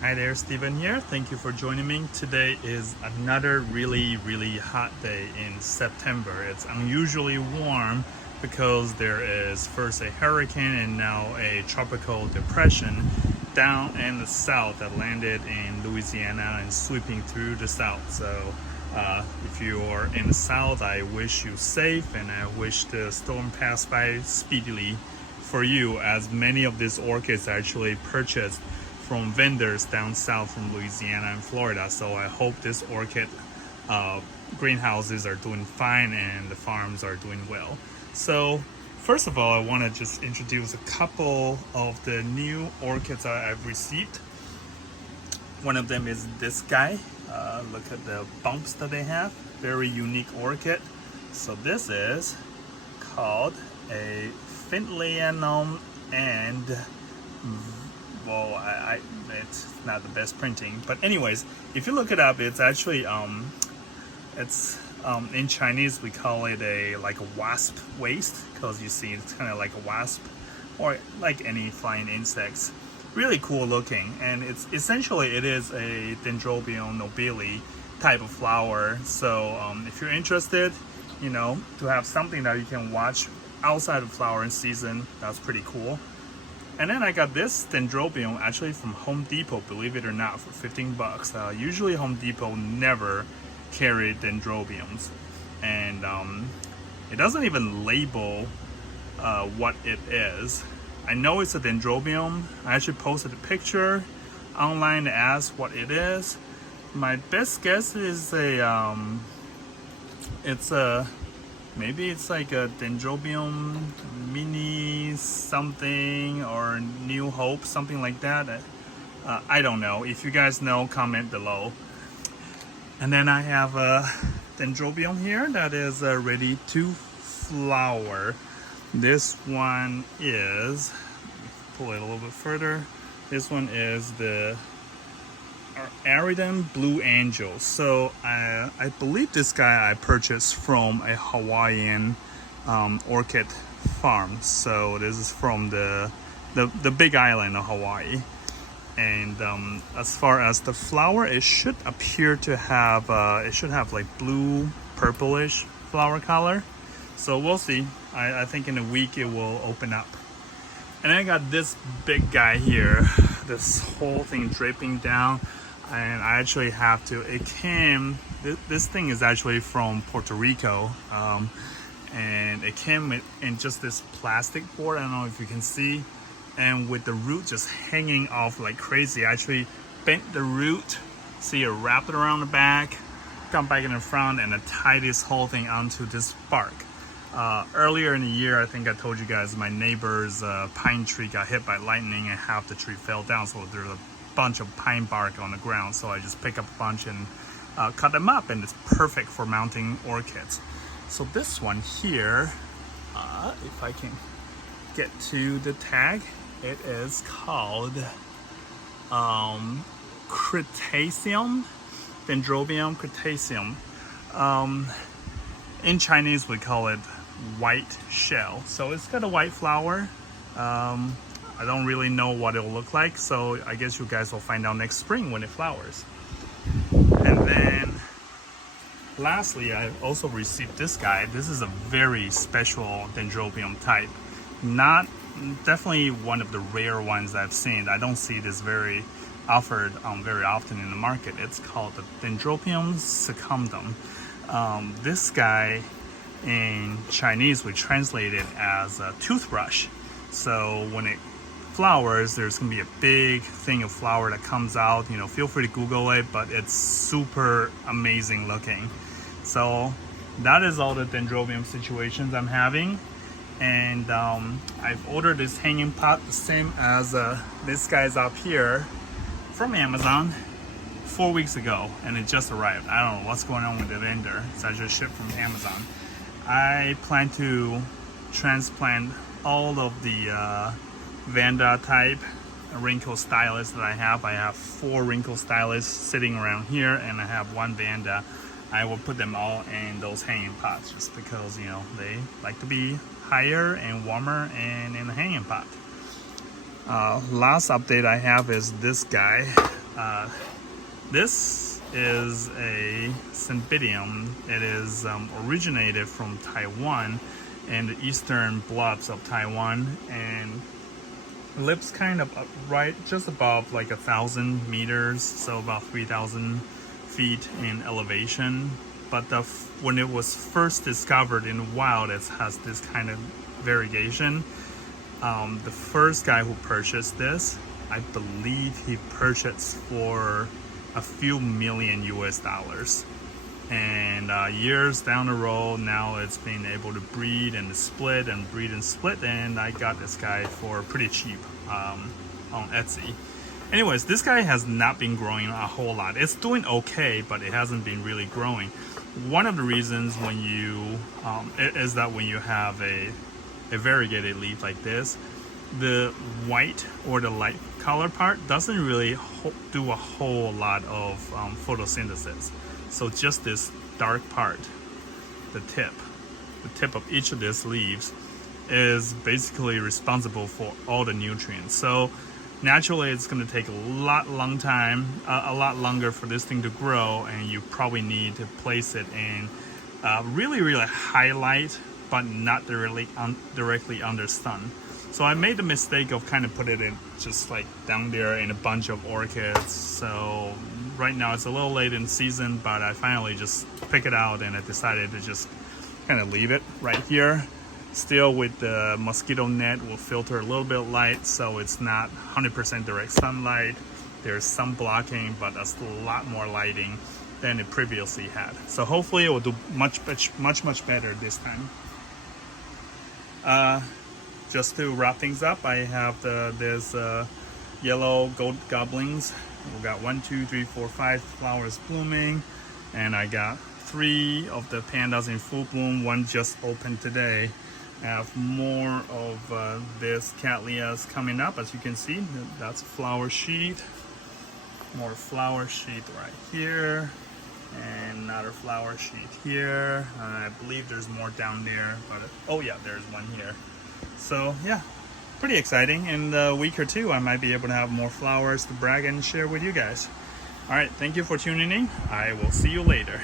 Hi there, Steven here. Thank you for joining me. Today is another really hot day in September. It's unusually warm because there is first a hurricane and now a tropical depression down in the south that landed in Louisiana and sweeping through the south. So if you are in the south, I wish you safe and I wish the storm pass by speedily for you, as many of these orchids are actually purchased from vendors down south from Louisiana and Florida. So I hope this orchid greenhouses are doing fine and the farms are doing well. So first of all, I want to just introduce a couple of the new orchids I've received. One of them is this guy. Look at the bumps that they have. Very unique orchid. So this is called a Findleyanum, and well, it's not the best printing, but anyways, if you look it up, it's actually in Chinese we call it like a wasp waist, because you see it's kind of like a wasp or like any flying insects. Really cool looking, and it is a Dendrobium nobile type of flower. So if you're interested, to have something that you can watch outside of flowering season, that's pretty cool. And then I got this Dendrobium actually from Home Depot, believe it or not, for 15 bucks. Usually Home Depot never carry Dendrobiums, and it doesn't even label what it is. I know it's a Dendrobium. I actually posted a picture online to ask what it is. My best guess is maybe it's like a Dendrobium mini something or New Hope, something like that. I don't know. If you guys know, comment below. And then I have a Dendrobium here that is ready to flower. This one is, pull it a little bit further. This one is the Aridum Blue Angel. So I believe this guy I purchased from a Hawaiian orchid farm. So this is from the big island of Hawaii. And as far as the flower, it should appear to have like blue purplish flower color. So we'll see. I think in a week it will open up. And I got this big guy here, this whole thing draping down. And I actually have to, this thing is actually from Puerto Rico. And it came in just this plastic board, I don't know if you can see. And with the root just hanging off like crazy. I actually bent the root, see it wrapped it around the back, come back in the front, and I tie this whole thing onto this bark. Earlier in the year, I think I told you guys my neighbor's pine tree got hit by lightning and half the tree fell down. So there's a bunch of pine bark on the ground. So I just pick up a bunch and cut them up, and it's perfect for mounting orchids. So this one here, if I can get to the tag, it is called cretaceum, Dendrobium cretaceum. In Chinese, we call it white shell. So it's got a white flower. I don't really know what it'll look like, so I guess you guys will find out next spring when it flowers. And then lastly, I also received this guy. This is a very special Dendrobium type. Definitely one of the rare ones I've seen. I don't see this very offered very often in the market. It's called the Dendrobium secumdum. This guy in Chinese we translate it as a toothbrush. So when it flowers, there's gonna be a big thing of flower that comes out. Feel free to Google it, but it's super amazing looking. So that is all the Dendrobium situations I'm having. And I've ordered this hanging pot, the same as this guy's up here, from Amazon 4 weeks ago, and it just arrived. I don't know what's going on with the vendor. So I just shipped from Amazon. I plan to transplant all of the Vanda type wrinkle stylus that I have. I have 4 wrinkle stylus sitting around here, and I have 1 Vanda. I will put them all in those hanging pots just because they like to be higher and warmer and in a hanging pot. Last update I have is this guy. This is a Cymbidium. It is originated from Taiwan and the eastern bluffs of Taiwan, and lives kind of right just above like 1,000 meters, so about 3,000 feet in elevation. But when it was first discovered in the wild, it has this kind of variegation. The first guy who purchased this, I believe he purchased for a few million US dollars. And years down the road, now it's been able to breed and split and breed and split, and I got this guy for pretty cheap on Etsy. Anyways, this guy has not been growing a whole lot. It's doing okay, but it hasn't been really growing. One of the reasons when you is that when you have a variegated leaf like this, the white or the light color part doesn't really do a whole lot of photosynthesis. So just this dark part, the tip of each of these leaves is basically responsible for all the nutrients. So naturally it's going to take a lot longer for this thing to grow, and you probably need to place it in really high light, but not directly under sun. So I made the mistake of kind of put it in just like down there in a bunch of orchids. So right now it's a little late in season, but I finally just pick it out and I decided to just kind of leave it right here. Still with the mosquito net will filter a little bit of light, so it's not 100% direct sunlight. There's some blocking, but that's a lot more lighting than it previously had. So hopefully it will do much better this time. Just to wrap things up, I have there's yellow gold goblins. We got 1, 2, 3, 4, 5 flowers blooming, and I got 3 of the pandas in full bloom. One just opened today. I have more of this cattleyas coming up. As you can see, that's flower sheet. More flower sheet right here, and another flower sheet here. I believe there's more down there, but oh yeah, there's one here. So yeah, pretty exciting. In a week or two, I might be able to have more flowers to brag and share with you guys. All right, thank you for tuning in. I will see you later.